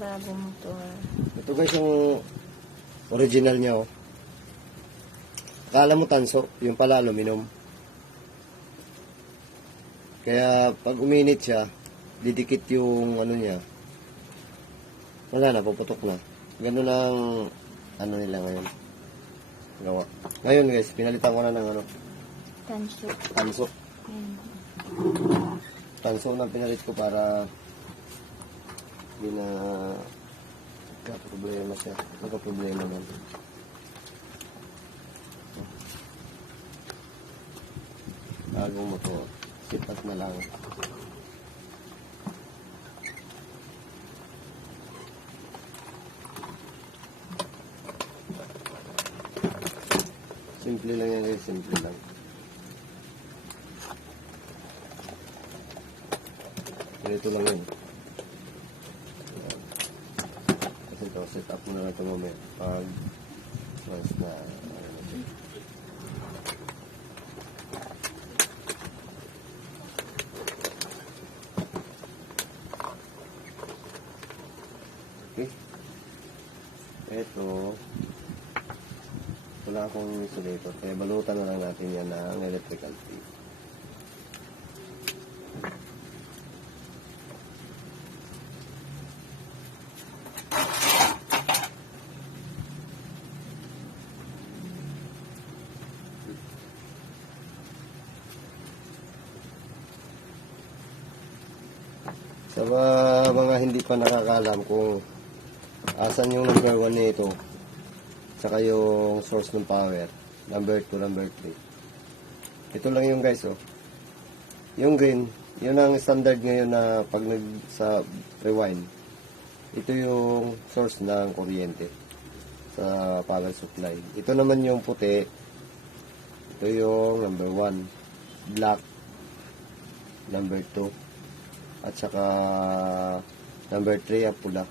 Bagong motor. Ito guys yung original niya oh. Akala mo tanso, yung pala aluminum. Kaya pag uminit siya, didikit yung ano niya. Wala na, puputok na. Ganun ang ano nila ngayon. Gawa. Ngayon guys, pinalitan ko na ng ano. Tanso. Tanso. Ayan. Tanso na pinalit ko para hindi na problema siya. Problema man. Bagong motor. Sipat na lang. Simple lang yan guys. Simple lang. Ganito lang yun. Kasi ito, set up mo na lang ito mamaya. Pag once na okay. Ito wala akong insulator kaya balutan na lang natin yan ng electrical tape. Sa mga hindi pa nakakalam kung asan yung number 1 nito, saka yung source ng power, number 2, number 3. Ito lang yung guys, oh. Yung green, yun ang standard ngayon na pag sa rewind. Ito yung source ng kuryente sa power supply. Ito naman yung puti. Ito yung number 1, black, number 2. At saka number 3 ang pula.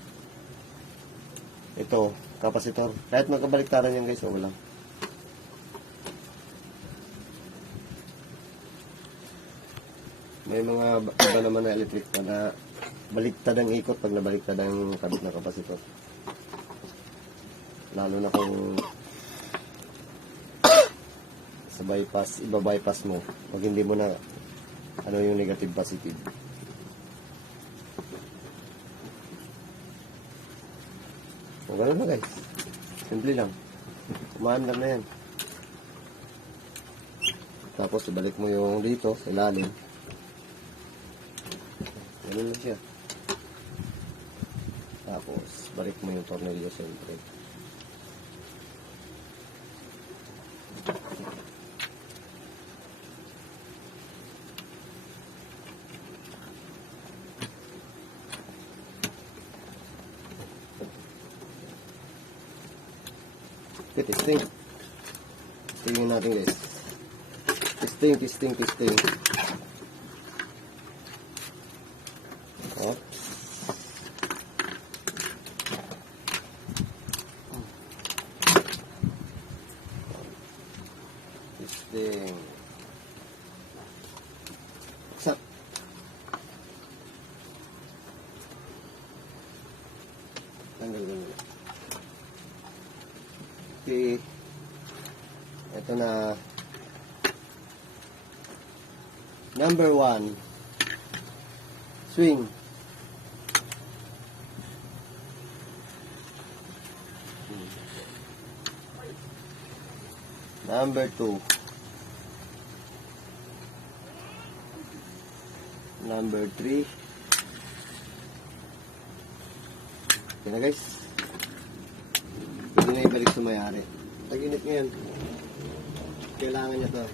Ito, kapasitor. Kahit magkabaliktaran yan guys, wala. May mga iba naman na electric na baliktad ang ikot pag nabaliktad ang kabit na kapasitor. Lalo na kung sa bypass, iba-bypass mo. Pag hindi mo na ano yung negative positive. O, ganun na guys. Simple lang. Umaandar na yan. Tapos, ibalik mo yung dito, sa ilalim. Ganun na siya. Tapos, balik mo yung tornilyo siyempre. Okay, testing. Testingin natin guys. Testing. Oh. Testing. Saksak. Tanggal. Okay. Ito na. Number 1. Swing. Number 2. Number 3. Okay na guys. Pwede na ibalik sa may-ari. Tag-init ngayon. Kailangan niya to.